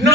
9